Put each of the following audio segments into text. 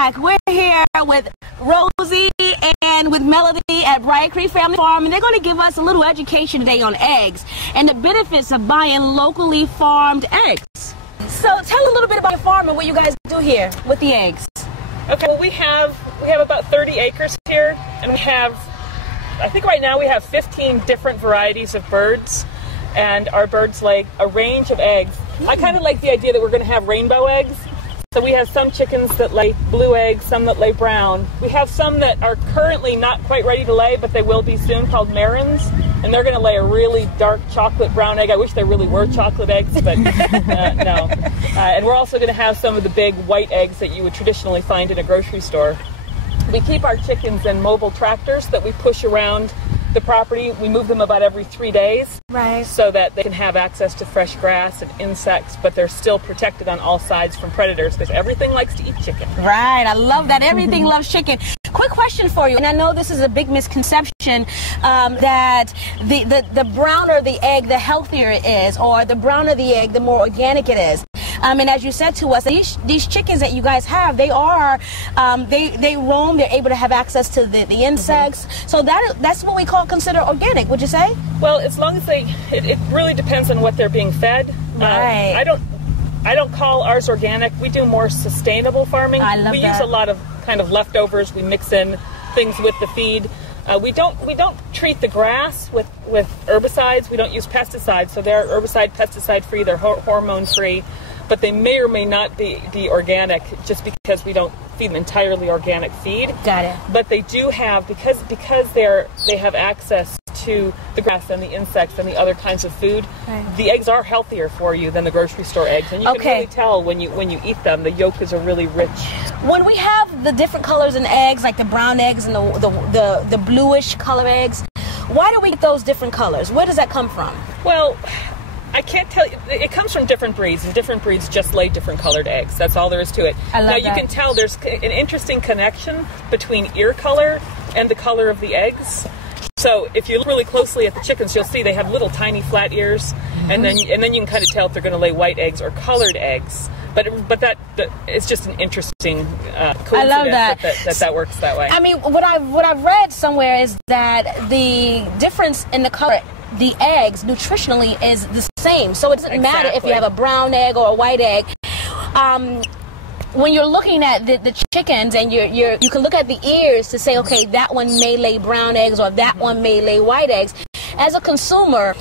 We're here with Rosie and with Melody at Brier Creek Family Farm, and they're going to give us a little education today on eggs and the benefits of buying locally farmed eggs. So tell a little bit about your farm and what you guys do here with the eggs. Okay, well, we have about 30 acres here, and I think right now we have 15 different varieties of birds, and our birds lay a range of eggs. I kind of like the idea that we're going to have rainbow eggs. So we have some chickens that lay blue eggs, some that lay brown. We have some that are currently not quite ready to lay, but they will be soon, called Marins, and they're going to lay a really dark chocolate brown egg. I wish they really were chocolate eggs, but no. And we're also going to have some of the big white eggs that you would traditionally find in a grocery store. We keep our chickens in mobile tractors that we push around the property. We move them about every 3 days, right, so that they can have access to fresh grass and insects, but they're still protected on all sides from predators, because everything likes to eat chicken. Right, I love that. Everything loves chicken. Quick question for you, and I know this is a big misconception, that the browner the egg, the healthier it is, or the browner the egg, the more organic it is. And as you said to us, these chickens that you guys have, they roam, they're able to have access to the insects. So that's what we consider organic, would you say? Well, as long as it really depends on what they're being fed. Right. I don't call ours organic. We do more sustainable farming. I love we that. use a lot of kind of leftovers. We mix in things with the feed. We don't treat the grass with herbicides. We don't use pesticides, so they're herbicide, pesticide free. They're hormone free. But they may or may not be organic, just because we don't feed them entirely organic feed. Got it. But they do have, because they have access to the grass and the insects and the other kinds of food, right, the eggs are healthier for you than the grocery store eggs. And you can really tell when you eat them, the yolk is a really rich. When we have the different colors in eggs, like the brown eggs and the bluish color eggs, why do we get those different colors? Where does that come from? Well, I can't tell you. It comes from different breeds, and different breeds just lay different colored eggs. That's all there is to it. I love that. You can tell there's an interesting connection between ear color and the color of the eggs. So if you look really closely at the chickens, you'll see they have little tiny flat ears, and then you can kind of tell if they're going to lay white eggs or colored eggs. But that it's just an interesting coincidence. I love that works that way. I mean, what I've read somewhere is that the difference in the color, the eggs nutritionally is the same, so it doesn't matter if you have a brown egg or a white egg. When you're looking at the chickens, and you can look at the ears to say, okay, that one may lay brown eggs or that one may lay white eggs. As a consumer,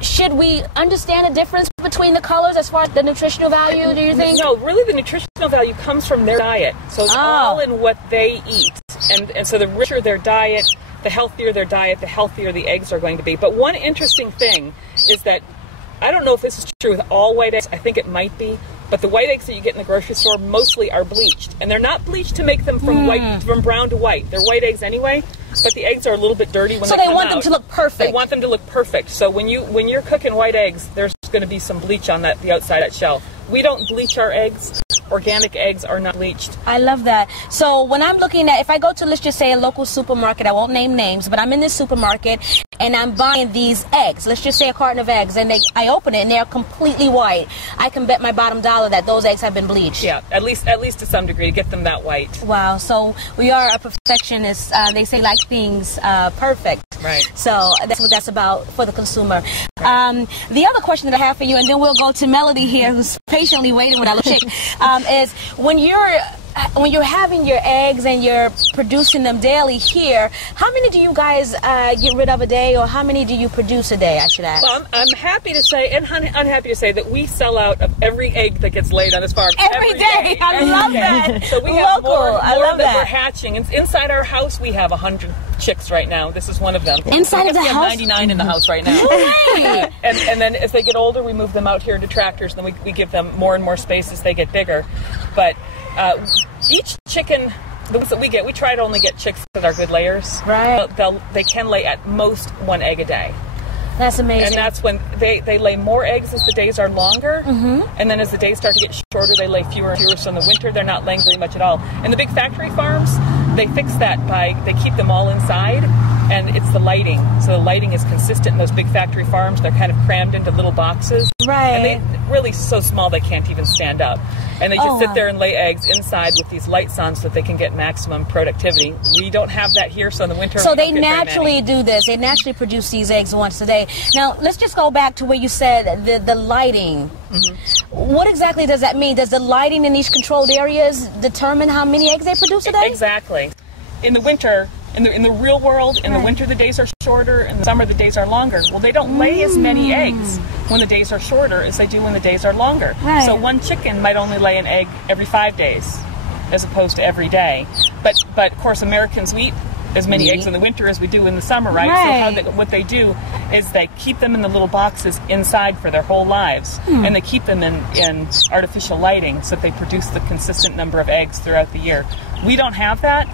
should we understand the difference between the colors as far as the nutritional value, do you think? No, really the nutritional value comes from their diet. So it's all in what they eat. And so the richer their diet, the healthier their diet, the healthier the eggs are going to be. But one interesting thing is that, I don't know if this is true with all white eggs, I think it might be, but the white eggs that you get in the grocery store mostly are bleached. And they're not bleached to make them from brown to white. They're white eggs anyway, but the eggs are a little bit dirty when they come out. So they want them to look perfect. They want them to look perfect. So when you're cooking white eggs, there's going to be some bleach on the outside of that shell. We don't bleach our eggs. Organic eggs are not bleached. I love that. So when I'm looking at, if I go to, let's just say, a local supermarket, I won't name names, but I'm in this supermarket and I'm buying these eggs, let's just say a carton of eggs, and I open it and they're completely white, I can bet my bottom dollar that those eggs have been bleached. Yeah, at least to some degree, to get them that white. Wow, so we are a perfectionist. They say like things perfect. Right. So that's what that's about for the consumer. Right. The other question that I have for you, and then we'll go to Melody here, who's patiently waiting with our little chick, is when you're having your eggs and you're producing them daily here, how many do you guys get rid of a day, or how many do you produce a day, I should ask? Well, I'm happy to say, and unhappy to say, that we sell out of every egg that gets laid on this farm. Every day. I love that. So we have more that we're hatching. And inside our house, we have 100 chicks right now. This is one of them. Inside of the house? We have 99 in the house right now. And then as they get older, we move them out here to tractors, and then we give them more and more space as they get bigger. But each chicken, the ones that we get, we try to only get chicks that are good layers. Right. They can lay at most 1 egg a day. That's amazing. And that's when they lay more eggs as the days are longer. And then as the days start to get shorter, they lay fewer and fewer. So in the winter, they're not laying very much at all. And the big factory farms, they fix that they keep them all inside. and it's the lighting. So the lighting is consistent in those big factory farms. They're kind of crammed into little boxes. Right. And they're really so small they can't even stand up. And they just sit there and lay eggs inside with these lights on so that they can get maximum productivity. We don't have that here, so in the winter... So they naturally do this. They naturally produce these eggs once a day. Now, let's just go back to where you said the lighting. What exactly does that mean? Does the lighting in these controlled areas determine how many eggs they produce a day? Exactly. In the winter, in the real world, in the winter the days are shorter, in the summer the days are longer. Well, they don't lay as many eggs when the days are shorter as they do when the days are longer. Right. So one chicken might only lay an egg every 5 days as opposed to every day. But of course Americans eat as many eggs in the winter as we do in the summer, right? So what they do is they keep them in the little boxes inside for their whole lives, and they keep them in artificial lighting so that they produce the consistent number of eggs throughout the year. We don't have that,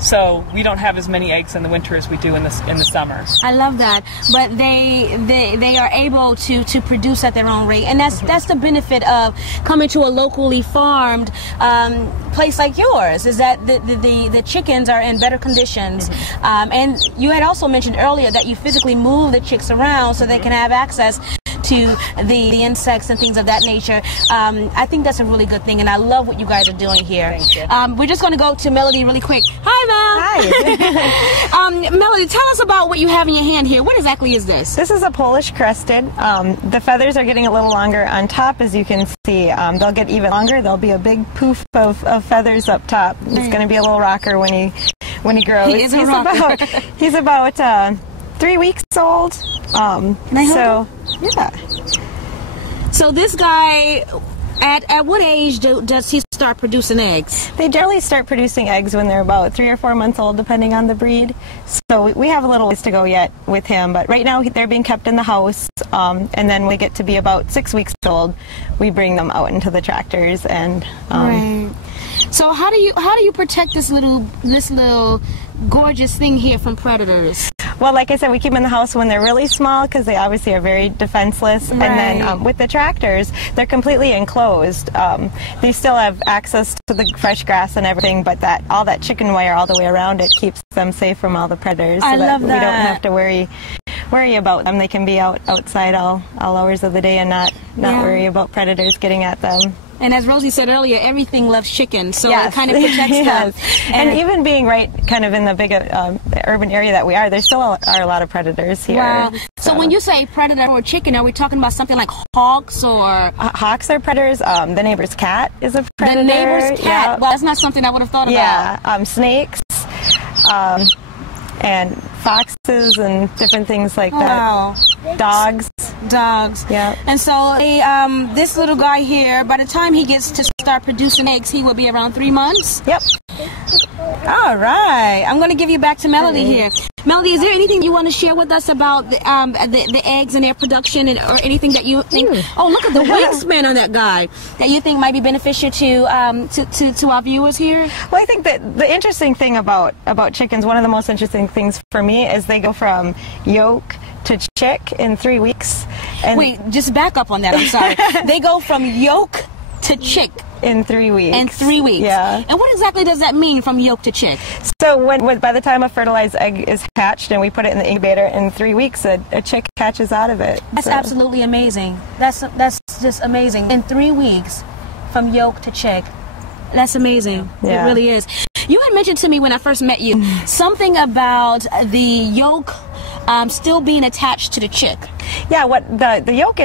so we don't have as many eggs in the winter as we do in the summer. I love that, but they are able to produce at their own rate, and that's the benefit of coming to a locally farmed place like yours, is that the chickens are in better conditions. And you had also mentioned earlier that you physically move the chicks around so they can have access to the insects and things of that nature. I think that's a really good thing, and I love what you guys are doing here. Thank you. We're just going to go to Melody really quick. Hi, Mel. Hi. Melody, tell us about what you have in your hand here. What exactly is this? This is a Polish crested. The feathers are getting a little longer on top, as you can see. They'll get even longer. There'll be a big poof of feathers up top. He's going to be a little rocker when he grows. He is a rocker. He's about 3 weeks old. So this guy, at what age does he start producing eggs? They generally start producing eggs when they're about 3 or 4 months old, depending on the breed. So we have a little ways to go yet with him, but right now they're being kept in the house, and then when they get to be about 6 weeks old, we bring them out into the tractors and. Right. So how do you protect this little gorgeous thing here from predators? Well, like I said, we keep them in the house when they're really small because they obviously are very defenseless. Right. And then with the tractors, they're completely enclosed. They still have access to the fresh grass and everything, but all that chicken wire all the way around it keeps them safe from all the predators. I love that. We don't have to worry about them. They can be outside all hours of the day and not worry about predators getting at them. And as Rosie said earlier, everything loves chicken, so it kind of protects them. And even being right kind of in the big urban area that we are, there still are a lot of predators here. Wow. So when you say predator or chicken, are we talking about something like hawks or... Hawks are predators. The neighbor's cat is a predator. The neighbor's cat? Yeah. Well, that's not something I would have thought about. Yeah, snakes. And foxes and different things like that. Wow. Dogs. Yeah. And so this little guy here, by the time he gets to start producing eggs, he will be around 3 months? Yep. All right. I'm going to give you back to Melody here. Melody, is there anything you want to share with us about the eggs and their production, or anything that you think? Oh, look at the wingspan on that guy that you think might be beneficial to our viewers here. Well, I think that the interesting thing about chickens, one of the most interesting things for me, is they go from yolk to chick in 3 weeks. And wait, just back up on that. I'm sorry. They go from yolk to chick in 3 weeks. In 3 weeks. Yeah. And what exactly does that mean, from yolk to chick? So by the time a fertilized egg is hatched and we put it in the incubator, in 3 weeks a chick hatches out of it. That's absolutely amazing. That's just amazing. In 3 weeks, from yolk to chick. That's amazing. Yeah. It really is. You had mentioned to me when I first met you something about the yolk still being attached to the chick. Yeah, what the yolk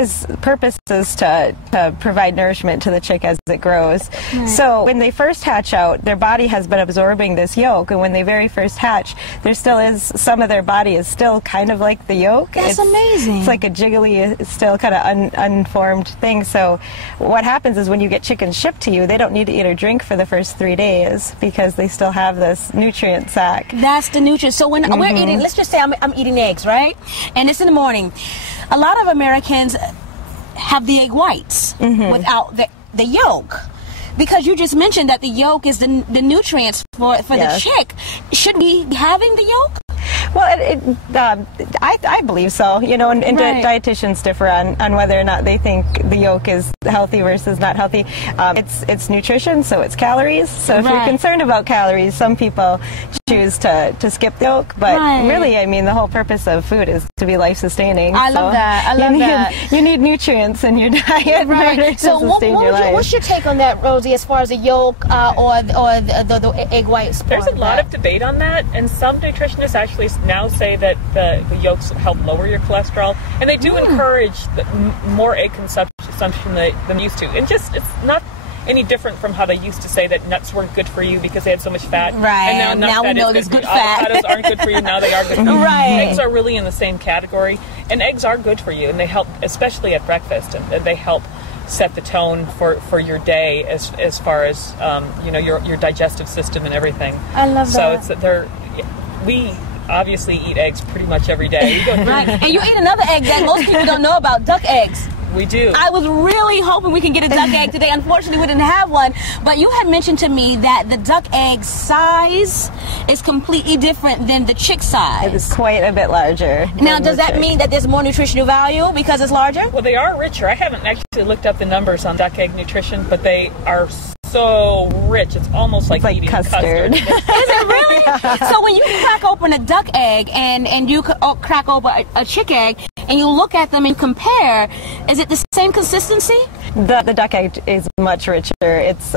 purpose is to provide nourishment to the chick as it grows. So when they first hatch out, their body has been absorbing this yolk, and when they very first hatch, there still is some of their body is still kind of like the yolk. That's amazing. It's like a jiggly, still kind of unformed thing. So what happens is when you get chickens shipped to you, they don't need to eat or drink for the first 3 days because they still have this nutrient sac. That's the nutrient. So when we're eating, let's just say I'm eating eggs, right? And it's in the morning. A lot of Americans have the egg whites without the yolk, because you just mentioned that the yolk is the nutrients for the chick. Should we be having the yolk? Well, I believe so. You know, and dietitians differ on whether or not they think the yolk is healthy versus not healthy. It's nutrition, so it's calories. So if you're concerned about calories, some people choose to skip the yolk, but really, I mean, the whole purpose of food is to be life-sustaining. I love that. I love that. You need nutrients in your diet. Right. So what's your take on that, Rosie, as far as the yolk or the egg whites? There's a lot of debate on that, and some nutritionists actually now say that the yolks help lower your cholesterol, and they do encourage more egg consumption than they used to. And just, it's not any different from how they used to say that nuts weren't good for you because they had so much fat. Right. And now we know there's good fat. Avocados aren't good for you. Now they are good for you. Right. Eggs are really in the same category, and eggs are good for you, and they help, especially at breakfast, and they help set the tone for your day as far as your digestive system and everything. I love that. So we obviously eat eggs pretty much every day. Right. And you eat another egg that most people don't know about, duck eggs. We do. I was really hoping we can get a duck egg today. Unfortunately, we didn't have one. But you had mentioned to me that the duck egg size is completely different than the chick size. It is quite a bit larger. Now, does that mean that there's more nutritional value because it's larger? Well, they are richer. I haven't actually looked up the numbers on duck egg nutrition, but they are so rich. It's almost like eating custard. Is it really? Yeah. So when you crack open a duck egg and you crack open a chick egg and you look at them and compare, is it the same consistency? The duck egg is much richer. It's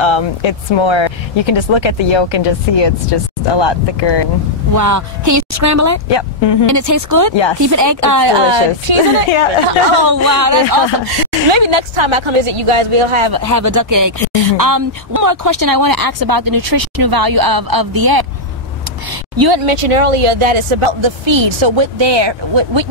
more, you can just look at the yolk and just see it's just a lot thicker. Wow. Can you scramble it? Yep. Mm-hmm. And it tastes good? Yes. Keep it egg, delicious. cheese in it? Yeah. Oh, wow, that's awesome. Maybe next time I come visit you guys, we'll have a duck egg. Mm-hmm. One more question I want to ask about the nutritional value of the egg. You had mentioned earlier that it's about the feed. So what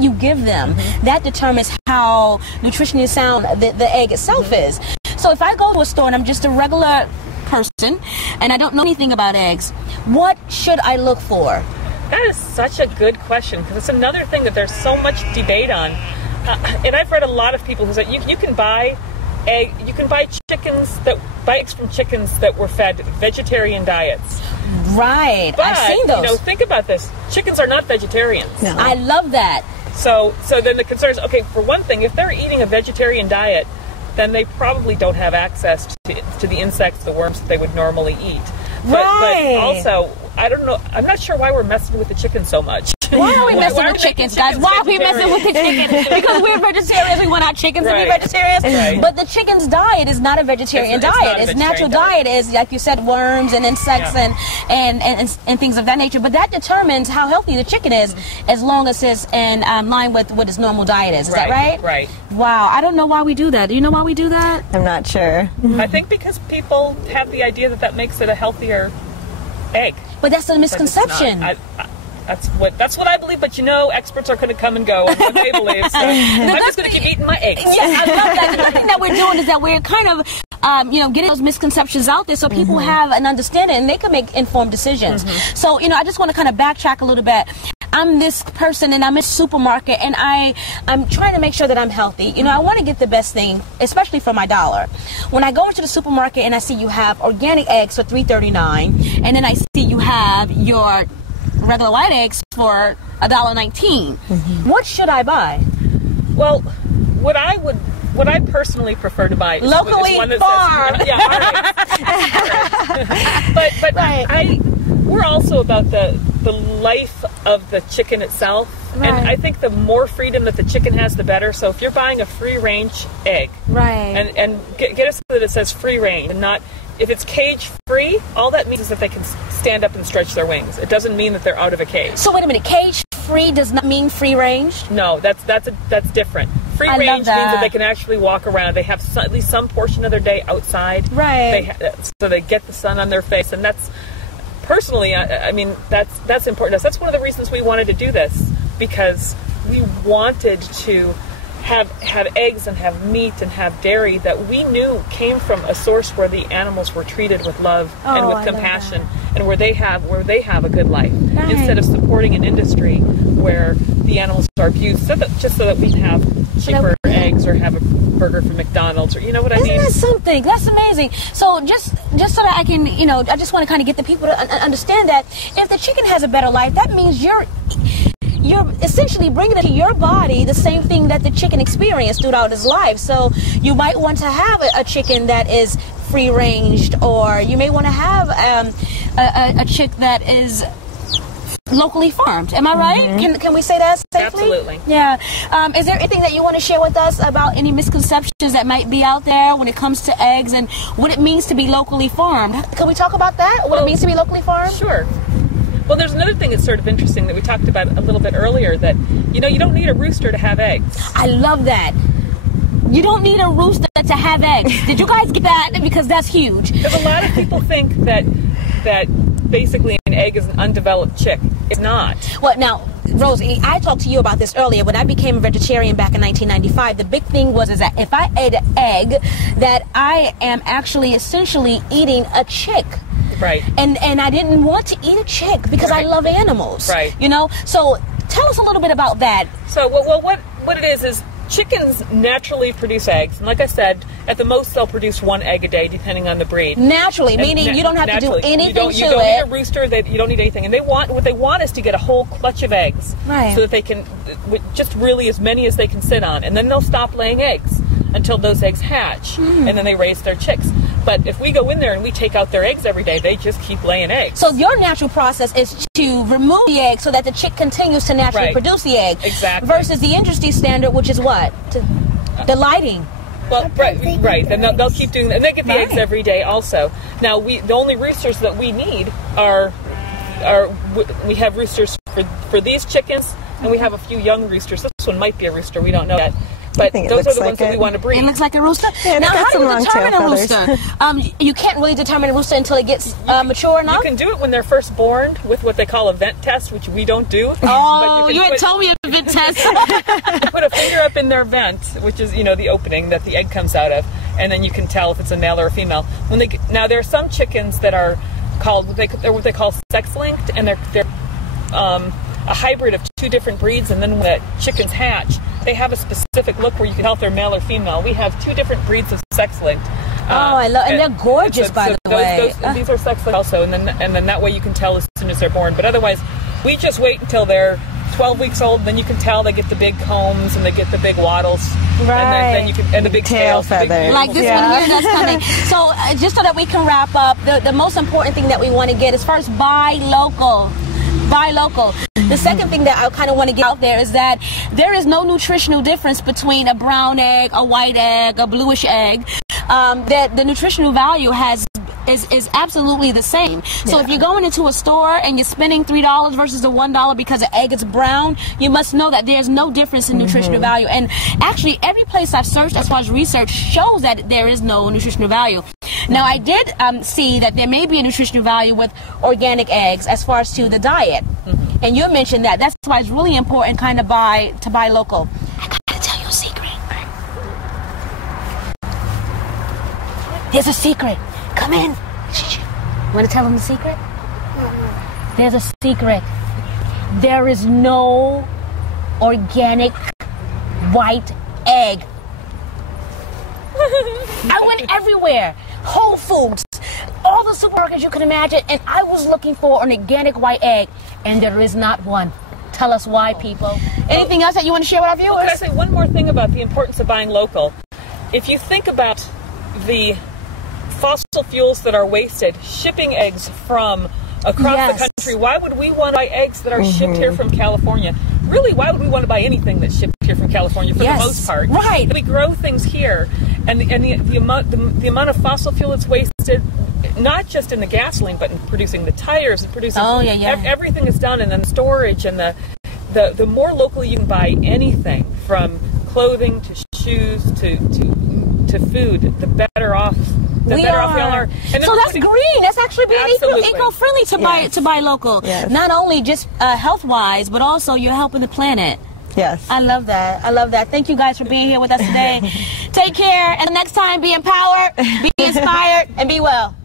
you give them, that determines how nutritionally sound the egg itself is. So if I go to a store and I'm just a regular person and I don't know anything about eggs, what should I look for? That is such a good question, because it's another thing that there's so much debate on. And I've read a lot of people who say you can buy eggs from chickens that were fed vegetarian diets. Right. But, I've seen those. Think about this. Chickens are not vegetarians. No. I love that. So then the concern is, okay, for one thing, if they're eating a vegetarian diet, then they probably don't have access to the insects, the worms that they would normally eat. But also, I don't know, I'm not sure why we're messing with the chickens so much. Why are we messing with chickens, guys? Why are we messing with the chickens? Because we're vegetarians, we want our chickens to be vegetarians. Right. But the chicken's diet is not a vegetarian diet. Its natural diet is, like you said, worms and insects and things of that nature. But that determines how healthy the chicken is, as long as it's in line with what its normal diet is. Is that right? Right. Wow. I don't know why we do that. Do you know why we do that? I'm not sure. I think because people have the idea that makes it a healthier egg. But that's a misconception. That's what I believe, but experts are going to come and go on what they believe, so I'm just going to keep eating my eggs. Yes, I love that. The thing that we're doing is that we're kind of, getting those misconceptions out there so people have an understanding and they can make informed decisions. So, I just want to kind of backtrack a little bit. I'm this person and I'm in a supermarket and I'm trying to make sure that I'm healthy. I want to get the best thing, especially for my dollar. When I go into the supermarket and I see you have organic eggs for $3.39, and then I see you have your regular white eggs for $1.19. What should I buy? Well, what I personally prefer to buy is locally one that farmed. But we're also about the life of the chicken itself. Right. And I think the more freedom that the chicken has, the better. So if you're buying a free-range egg, and get it so that it says free-range and not, if it's cage-free, all that means is that they can stand up and stretch their wings. It doesn't mean that they're out of a cage. So wait a minute, cage-free does not mean free-range? No, that's different. Free-range means that they can actually walk around. They have at least some portion of their day outside. Right. So they get the sun on their face, and that's, personally, I mean, that's important to us. That's one of the reasons we wanted to do this, because we wanted to have eggs and have meat and have dairy that we knew came from a source where the animals were treated with love and with compassion, and where they have a good life, instead of supporting an industry where the animals are abused just so that we can have cheaper eggs or have a burger from McDonald's, or you know what I mean? Isn't that something? That's amazing. So just so that I can, I just want to kind of get the people to understand that if the chicken has a better life, that means you're essentially bringing to your body the same thing that the chicken experienced throughout its life. So you might want to have a chicken that is free-ranged, or you may want to have a chick that is locally farmed. Am I right? Can we say that safely? Absolutely. Yeah. Is there anything that you want to share with us about any misconceptions that might be out there when it comes to eggs and what it means to be locally farmed? Can we talk about that? What it means to be locally farmed? Sure. Well, there's another thing that's sort of interesting that we talked about a little bit earlier, that, you don't need a rooster to have eggs. I love that. You don't need a rooster to have eggs. Did you guys get that? Because that's huge. Because a lot of people think that basically an egg is an undeveloped chick. It's not. Well, now, Rosie, I talked to you about this earlier. When I became a vegetarian back in 1995, the big thing was that if I ate an egg, that I am actually essentially eating a chick. Right. And I didn't want to eat a chick because I love animals. Right. So tell us a little bit about that. So, well, what it is chickens naturally produce eggs. And like I said, at the most they'll produce 1 egg a day, depending on the breed. Naturally, meaning you don't have to do anything you don't need a rooster, you don't need anything. And what they want is to get a whole clutch of eggs. Right. So that they can, just really as many as they can sit on. And then they'll stop laying eggs until those eggs hatch. And then they raise their chicks. But if we go in there and we take out their eggs every day, they just keep laying eggs. So your natural process is to remove the egg so that the chick continues to naturally produce the egg. Exactly. Versus the industry standard, which is what? The lighting. Well, right. Then they'll keep doing that. And they get the eggs every day also. Now, the only roosters that we need we have roosters for these chickens, and we have a few young roosters. This one might be a rooster. We don't know yet. But those are the ones that we want to breed. It looks like a rooster. Yeah, now, how do you determine a feathers. rooster? You can't really determine a rooster until it gets mature enough? You can do it when they're first born with what they call a vent test, which we don't do. Oh, you had told me a vent test. You put a finger up in their vent, which is, the opening that the egg comes out of, and then you can tell if it's a male or a female. Now, there are some chickens that are called what they call sex-linked, and they're a hybrid of 2 different breeds, and then when the chickens hatch, they have a specific look where you can tell if they're male or female. We have 2 different breeds of sex-linked. I love, and they're gorgeous, by the way. These are sex-linked also, and then that way you can tell as soon as they're born. But otherwise, we just wait until they're 12 weeks old. Then you can tell they get the big combs and they get the big wattles, and then the big tail feathers, like this one here that's coming. So just so that we can wrap up, the most important thing that we want to get is first buy local. Buy local. The second thing that I kind of want to get out there is that there is no nutritional difference between a brown egg, a white egg, a bluish egg. That the nutritional value is absolutely the same. So if you're going into a store and you're spending $3 versus the $1 because the egg is brown, you must know that there's no difference in nutritional value. And actually, every place I've searched as far as research shows that there is no nutritional value. Now, I did see that there may be a nutritional value with organic eggs as far as to the diet. And you mentioned that. That's why it's really important to buy local. I gotta tell you a secret. There's a secret. Come in. Want to tell them the secret? There's a secret. There is no organic white egg. I went everywhere. Whole Foods, all the supermarkets you can imagine, and I was looking for an organic white egg, and there is not one. Tell us why, people. Anything else that you want to share with our viewers? Can I say one more thing about the importance of buying local? If you think about the fossil fuels that are wasted shipping eggs from across the country, why would we want to buy eggs that are shipped here from California? Really, why would we want to buy anything that's shipped here from California for the most part? Right. We grow things here, and the amount of fossil fuel that's wasted, not just in the gasoline, but in producing the tires, and producing everything is done, and then storage, and the more locally you can buy anything, from clothing to shoes to food, the better off. We are. And so that's green. That's actually being eco-friendly to buy local. Yes. Not only just health-wise, but also you're helping the planet. Yes. I love that. I love that. Thank you guys for being here with us today. Take care, and the next time, be empowered, be inspired, and be well.